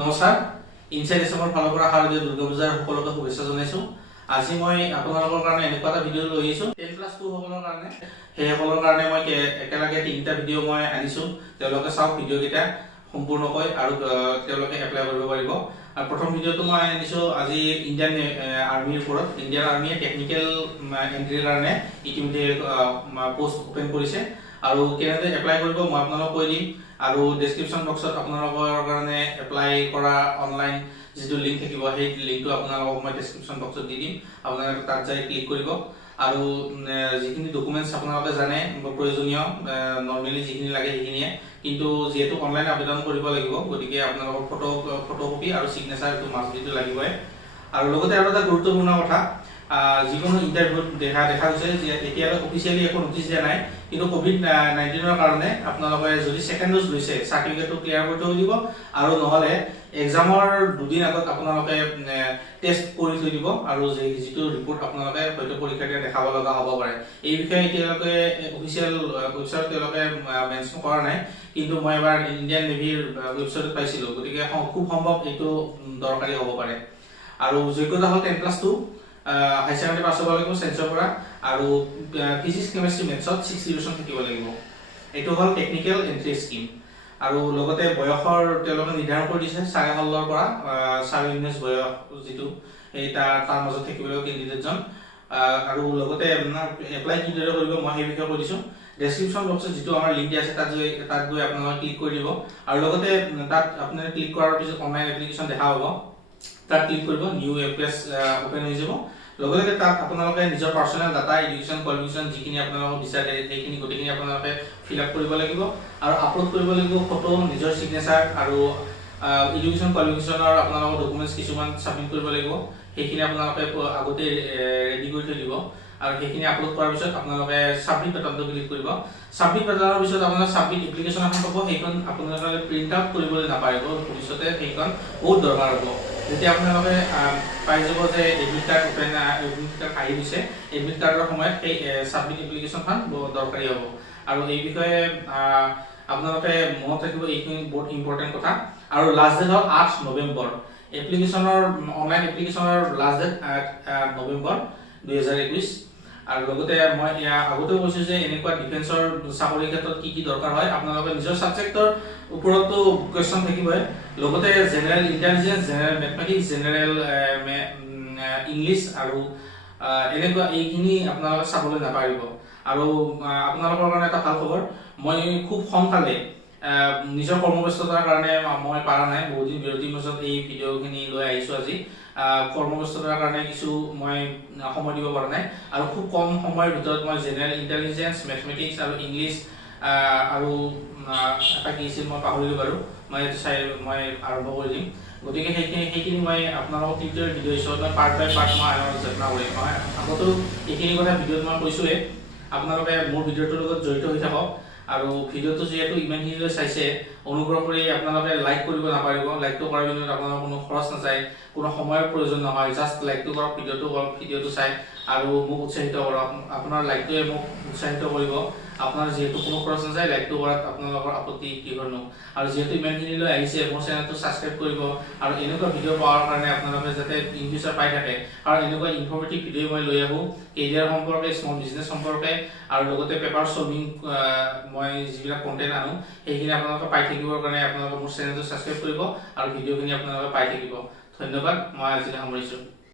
নমস্কাৰ ইনসাইড এছমৰ ফালৰ পৰা শাৰদীয় দুৰ্গা পূজাৰ সকলোকে শুভেচ্ছা জনাইছো। আজি মই আপোনালোকৰ কাৰণে এনেকুৱা এটা ভিডিঅ' লৈ আহিছো 10+2 সকলৰ কাৰণে। সেই সকলৰ কাৰণে মই একেলগে তিনিটা ভিডিঅ' মই আনিছো। তেওঁলোকে চাওক ভিডিঅ' কেইটা সম্পূৰ্ণকৈ আৰু তেওঁলোকে এপ্লাই কৰিব পাৰিব। আৰু প্ৰথম ভিডিঅ'টো মই আনিছো আজি ইণ্ডিয়ান আৰ্মিৰ ওপৰত। ইণ্ডিয়ান আৰ্মিয়ে টেকনিকেল এন্ট্ৰিৰ কাৰণে ইতিমধ্যে পোষ্ট ওপেন কৰিছে আৰু কেনেদৰে এপ্লাই কৰিব মই আপোনালোকক কৈ দিম। আৰু ডেসক্ৰিপশন বক্সত আপোনালোকৰ কাৰণে এপ্লাই কৰা অনলাইন যেটো লিংক থাকিব সেই লিংকটো আপোনালোকক মই ডেসক্ৰিপশন বক্সত দি দিম। আপোনালোকে তাত যাই ক্লিক কৰিব আৰু যিখিনি ডকুমেন্টস আপোনালোকে জানে প্ৰয়োজনীয় নৰমালি যিখিনি লাগে সেইখিনিয়ে, কিন্তু যেহেতু অনলাইন আবেদন কৰিব লাগিব গতিকে আপোনালোকৰ ফটোকপি আৰু সিগনেচাৰটো মাছবিটো লাগিবই। আৰু লগতে আৰু এটা গুৰুত্বপূৰ্ণ কথা, যিকোনো ইন্টাৰভিউত দেখা গৈছে যে এতিয়ালৈ অফিচিয়ালি একো নটিচ দিয়া নাই, কিন্তু কোভিড-19ৰ কাৰণে আপোনালোকে যদি সেকেন্ড ডোজ লৈছে সাৰ্টিফিকেটটো ক্লিয়াৰ কৰি থৈ দিব আৰু নহলে এক্সামৰ দুদিন আগত আপোনালোকে টেষ্ট কৰি থৈ দিব আৰু যিটো ৰিপৰ্ট আপোনালোকে হয়তো পৰীক্ষাতে দেখাব লগা হ'ব পাৰে। এই বিষয়ে এতিয়ালৈকে অফিচিয়েল ৱেবছাইটত তেওঁলোকে মেনশ্যন কৰা নাই, কিন্তু মই এবাৰ ইণ্ডিয়ান নেভিৰ ৱেবছাইটত পাইছিলো, গতিকে খুব সম্ভৱ এইটো দৰকাৰী হ'ব পাৰে। আৰু যোগ্যতা হ'ল 10+2 হাই সেকেন্ডাৰী পাছ হ'ব লাগিব সায়েন্সৰ পৰা আৰু ফিজিক্স কেমিষ্ট্ৰি মেথছত 6 ডিভিজন থাকিব লাগিব। এইটো হ'ল টেকনিকেল এন্ট্ৰি স্কিম। আৰু লগতে বয়সৰ তেওঁলোকে নিৰ্ধাৰণ কৰি দিছে 16.5 পৰা 19 বয়স যিটো এই তাৰ মাজত থাকিব লাগিব কেণ্ডিডেটজন। আৰু লগতে এপ্লাই কিদৰে কৰিব মই সেই বিষয়ে কৈ দিছো। ডেসক্ৰিপশন বক্সত যিটো আমাৰ লিংক আছে তাত গৈ আপোনালোকে ক্লিক কৰি দিব আৰু লগতে তাত আপোনালোকে ক্লিক কৰাৰ পিছত অনলাইন এপ্লিকেশন দেখা হ'ব। তাত ক্লিক কৰিব, নিউ এপ্লেস ওপেন হৈ যাব। লগতে তাত আপোনালোকে নিজৰ পাৰ্সোনাল ডাটা, এডুকেশন কোৱালিফিকেশন যিখিনি আপোনালোকে বিচাৰে সেইখিনি গোটেইখিনি আপোনালোকে ফিল আপ কৰিব লাগিব আৰু আপলোড কৰিব লাগিব ফটো, নিজৰ সিগনেচাৰ আৰু এডুকেশন কোৱালিফিকেশনৰ আপোনালোকৰ ডকুমেন্টস কিছুমান সাবমিট কৰিব লাগিব। সেইখিনি আপোনালোকে আগতে ৰেডি কৰি থৈ দিব আৰু সেইখিনি আপলোড কৰাৰ পিছত আপোনালোকে সাবমিট বাটনটো ক্লিক কৰিব। সাবমিট বাটনৰ পিছত আপোনাৰ সাবমিট এপ্লিকেশন এখন পাব, সেইখন আপোনালোকে প্ৰিন্ট আউট কৰিবলৈ নাপাৰিব, ভৱিষ্যতে সেইখন বহুত দৰকাৰ হ'ব। যেতিয়া আপোনালোকে পাই যাব যে এডমিট কাৰ্ড আহি গৈছে, এডমিট কাৰ্ডৰ সময়ত এই সাবমিট এপ্লিকেশনখন দৰকাৰী হ'ব। আৰু এই বিষয়ে আপোনালোকে মনত ৰাখিব, এইখিনি বহুত ইম্পৰ্টেন্ট কথা। আৰু লাষ্ট ডেট হ'ল 8 নৱেম্বৰ। অনলাইন এপ্লিকেশনৰ লাষ্ট ডেট 8 নৱেম্বৰ 2021। আৰু লগতে মই আগতেও কৈছো যে এনেকুৱা ডিফেন্সৰ চাকৰিৰ ক্ষেত্ৰত কি দৰকাৰ হয় আপোনালোকে নিজৰ সাবজেক্টৰ ওপৰতো কোৱেশ্চন থাকিবই, লগতে general intelligence, general mathematics, general English আৰু এনেকুৱা এইখিনি আপোনালোকে চাবলৈ নাপাৰিব। আৰু আপোনালোকৰ কাৰণে এটা ভাল খবৰ, মই খুব সোনকালে নিজৰ কৰ্মব্যস্ততাৰ কাৰণে মই পাৰা নাই, বহুত দিন বিৰতিৰ পিছত এই ভিডিঅ'খিনি লৈ আহিছো আজি। কৰ্মব্যস্ততাৰ কাৰণে কিছু মই সময় দিব পৰা নাই আৰু খুব কম সময়ৰ ভিতৰত মই জেনাৰেল ইন্টেলিজেন্স, মেথমেটিক্স আৰু ইংলিশ আৰু এটা কি আছিল মই পাহৰিলো বাৰু, মই আৰম্ভ কৰি দিম। গতিকে সেইখিনি মই আপোনালোকক টিউটৰিয়েল ভিডিঅ' হিচাপত মই পাৰ্ট বাই পাৰ্ট মই আলোচনা কৰিম। মই আগতো এইখিনি কথা ভিডিঅ'ত মই কৈছোৱে, আপোনালোকে মোৰ ভিডিঅ'টোৰ লগত জড়িত হৈ থাকক। আৰু ভিডিঅ'টো যিহেতু ইমানখিনিলৈ চাইছে, অনুগ্ৰহ কৰি আপোনালোকে লাইক কৰিব নাপাৰিব। লাইকটো কৰাৰ বিনিময়ত আপোনালোকৰ কোনো খৰচ নাযায়, কোনো সময়ৰ প্ৰয়োজন নহয়, জাষ্ট লাইকটো কৰক, ভিডিঅ'টো চাই আৰু মোক উৎসাহিত কৰক। আপোনাৰ লাইকটোৱে মোক উৎসাহিত কৰিব। আপোনাৰ যিহেতু কোনো খৰচ নাযায়, লাইকটো কৰাত আপোনালোকৰ আপত্তি কিহৰনো। আৰু যিহেতু ইমানখিনিলৈ আহিছে, মোৰ চেনেলটো সাবস্ক্ৰাইব কৰিব আৰু এনেকুৱা ভিডিঅ' পোৱাৰ কাৰণে আপোনালোকে যাতে ইন ফিউচাৰ পাই থাকে। আৰু এনেকুৱা ইনফৰমেটিভ ভিডিঅ' মই লৈ আহোঁ কেৰিয়াৰ সম্পৰ্কে, স্মল বিজনেছ সম্পৰ্কে আৰু লগতে পেপাৰ সলভিং মই যিবিলাক কন্টেন্ট আনো সেইখিনি আপোনালোকে পাই থাকিবৰ কাৰণে আপোনালোকে মোৰ চেনেলটো সাবস্ক্ৰাইব কৰিব আৰু ভিডিঅ'খিনি আপোনালোকে পাই থাকিব। ধন্যবাদ, মই আজিলৈ সামৰিছোঁ।